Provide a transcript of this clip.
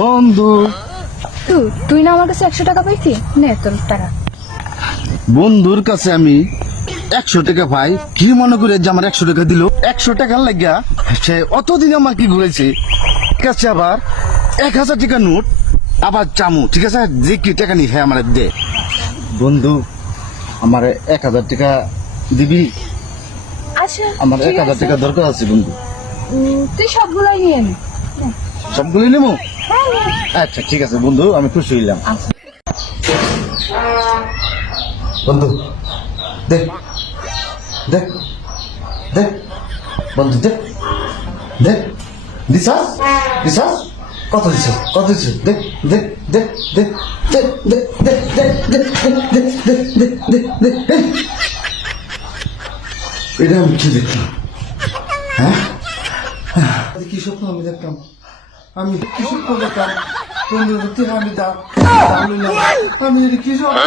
বন্ধু, তুই না আমার কাছে 100 টাকা পাইছি, নে তোর টাকা। বন্ধুর কাছে আমি 100 টাকা পাই, কি মনে করে যে আমার 100 টাকা দিল? 100 টাকার লাগিয়া সে অতদিন আমার কি ঘুরেছে, কাছে আবার 1000 টাকা নোট, আবার চামু, ঠিক আছে, যে কি টাকা নি হ্যাঁ আমার দে। বন্ধু, আমার 1000 টাকা দিবি? আচ্ছা, আমার ঠিক 1000 আছে। টাকা দরকার আছে বন্ধু। তুই সবগুলাই নিয়ে নে। সবগুলি নেবো? হ্যাঁ, নে। আচ্ছা ঠিক আছে বন্ধু, আমি খুশি হইলাম। আচ্ছা। বন্ধু দেখ, দেখ, দেখ, বন্ধু দেখ, দেখ, দিশাস, দিশাস, কত দিশাস, কত দিশাস, দেখ, দেখ, দেখ, দেখ, দেখ, দেখ, দেখ, দেখ, দেখ, দেখ, দেখ, দেখ, দেখ, দেখ, দেখ। এটা আমি কি দেখলাম? হ্যাঁ, কি স্বপ্ন আমি দেখলাম? আমি কি স্বপ্ন দেখলাম? বন্ধু আমি আমি এটা কি স্বপ্ন?